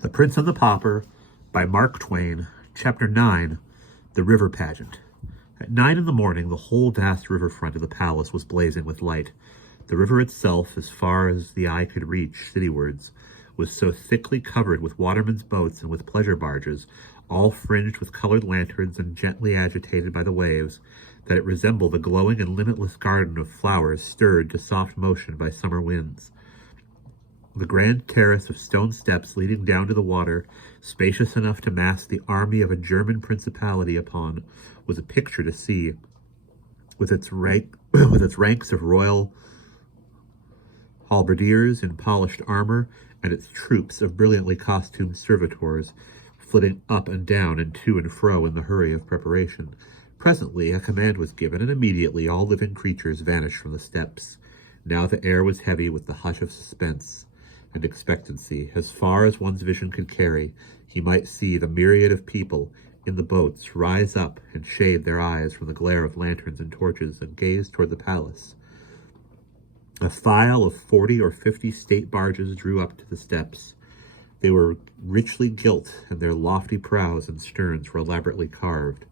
The Prince and the Pauper by Mark Twain, Chapter 9, The River Pagent. At 9 in the morning, the whole vast riverfront of the palace was blazing with light. The river itself, as far as the eye could reach citywards, was so thickly covered with watermen's boats and with pleasure barges, all fringed with colored lanterns and gently agitated by the waves, that it resembled a glowing and limitless garden of flowers stirred to soft motion by summer winds. The grand terrace of stone steps leading down to the water, spacious enough to mass the army of a German principality upon, was a picture to see, with its ranks of royal halberdiers in polished armor, and its troops of brilliantly costumed servitors, flitting up and down and to and fro in the hurry of preparation. Presently a command was given, and immediately all living creatures vanished from the steps. Now the air was heavy with the hush of suspense and expectancy. As far as one's vision could carry, he might see the myriad of people in the boats rise up and shade their eyes from the glare of lanterns and torches and gaze toward the palace. A file of 40 or 50 state barges drew up to the steps. They were richly gilt, and their lofty prows and sterns were elaborately carved.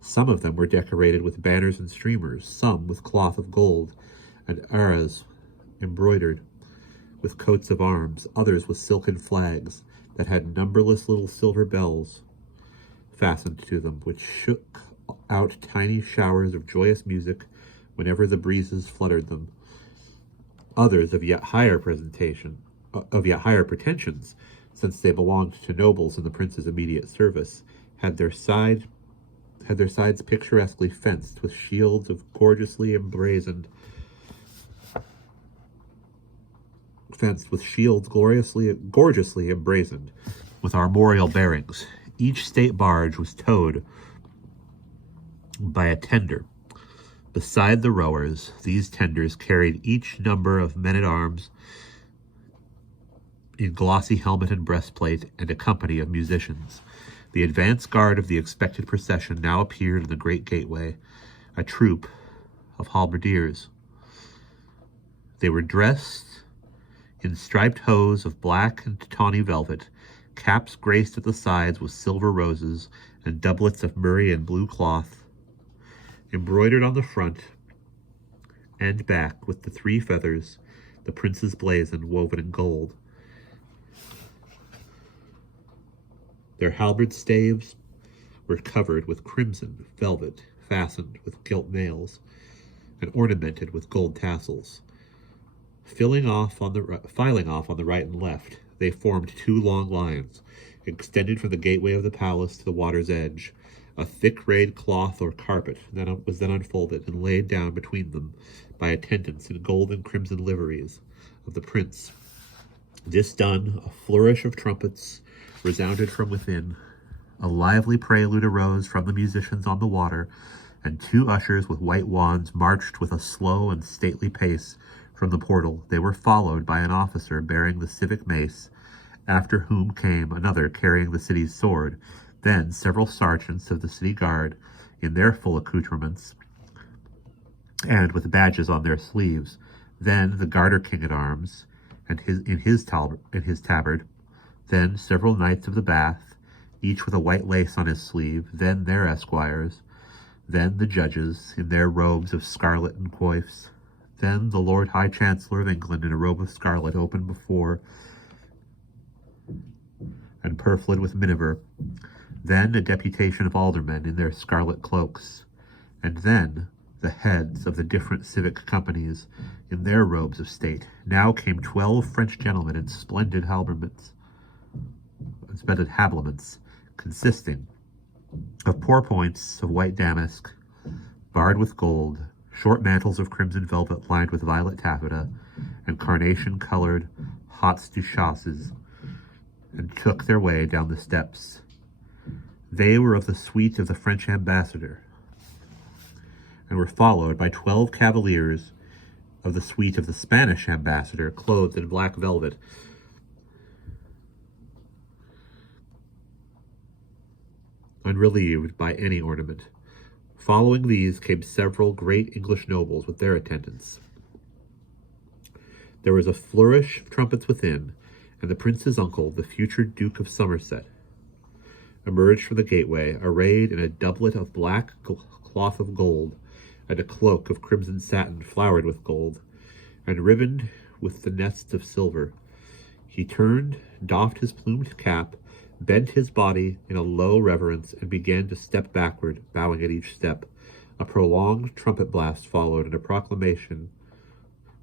Some of them were decorated with banners and streamers, some with cloth of gold and arras embroidered with coats of arms, others with silken flags that had numberless little silver bells fastened to them, which shook out tiny showers of joyous music whenever the breezes fluttered them. Others of yet higher pretensions, since they belonged to nobles in the prince's immediate service, had their sides picturesquely fenced with shields gorgeously emblazoned with armorial bearings. Each state barge was towed by a tender. Beside the rowers, these tenders carried each number of men-at-arms in glossy helmet and breastplate, and a company of musicians. The advance guard of the expected procession now appeared in the great gateway, a troop of halberdiers. They were dressed in striped hose of black and tawny velvet, caps graced at the sides with silver roses, and doublets of murrey and blue cloth, embroidered on the front and back with the 3 feathers, the prince's blazon woven in gold. Their halberd staves were covered with crimson velvet, fastened with gilt nails, and ornamented with gold tassels. Filing off on the right and left, they formed 2 long lines, extended from the gateway of the palace to the water's edge. A thick rayed cloth or carpet was then unfolded and laid down between them by attendants in gold and crimson liveries of the prince. This done, a flourish of trumpets resounded from within. A lively prelude arose from the musicians on the water, and 2 ushers with white wands marched with a slow and stately pace from the portal. They were followed by an officer bearing the civic mace, after whom came another carrying the city's sword, then several sergeants of the city guard in their full accoutrements and with badges on their sleeves, then the garter king-at-arms and in his tabard, then several knights of the bath, each with a white lace on his sleeve, then their esquires, then the judges in their robes of scarlet and coifs, then the Lord High Chancellor of England in a robe of scarlet open before and purfled with miniver, then a deputation of aldermen in their scarlet cloaks, and then the heads of the different civic companies in their robes of state. Now came 12 French gentlemen in splendid habiliments, consisting of pourpoints of white damask, barred with gold, short mantles of crimson velvet lined with violet taffeta, and carnation-colored hautes du chasses, and took their way down the steps. They were of the suite of the French ambassador, and were followed by 12 cavaliers of the suite of the Spanish ambassador, clothed in black velvet, unrelieved by any ornament. Following these came several great English nobles with their attendants. There was a flourish of trumpets within, and the prince's uncle, the future Duke of Somerset, emerged from the gateway, arrayed in a doublet of black cloth of gold, and a cloak of crimson satin flowered with gold, and ribboned with the nests of silver. He turned, doffed his plumed cap, bent his body in a low reverence, and began to step backward, bowing at each step. A prolonged trumpet blast followed, and a proclamation,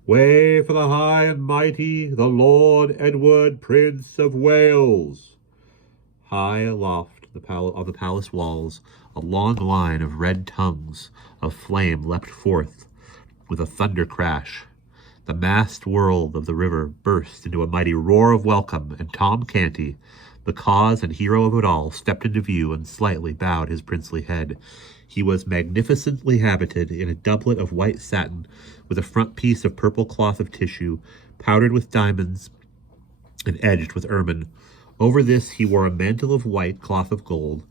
"Way for the high and mighty, the Lord Edward, Prince of Wales." High aloft on the palace walls, a long line of red tongues of flame leapt forth with a thunder crash. The massed world of the river burst into a mighty roar of welcome, and Tom Canty, the cause and hero of it all, stepped into view and slightly bowed his princely head. He was magnificently habited in a doublet of white satin, with a front piece of purple cloth of tissue, powdered with diamonds and edged with ermine. Over this he wore a mantle of white cloth of gold,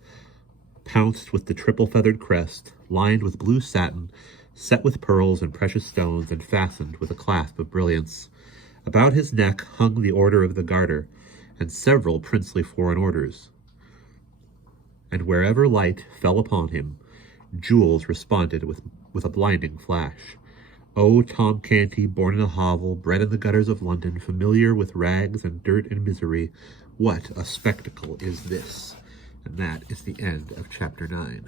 pounced with the triple-feathered crest, lined with blue satin, set with pearls and precious stones, and fastened with a clasp of brilliants. About his neck hung the Order of the Garter, and several princely foreign orders. And wherever light fell upon him, jewels responded with a blinding flash. O Tom Canty, born in a hovel, bred in the gutters of London, familiar with rags and dirt and misery, what a spectacle is this? And that is the end of chapter 9.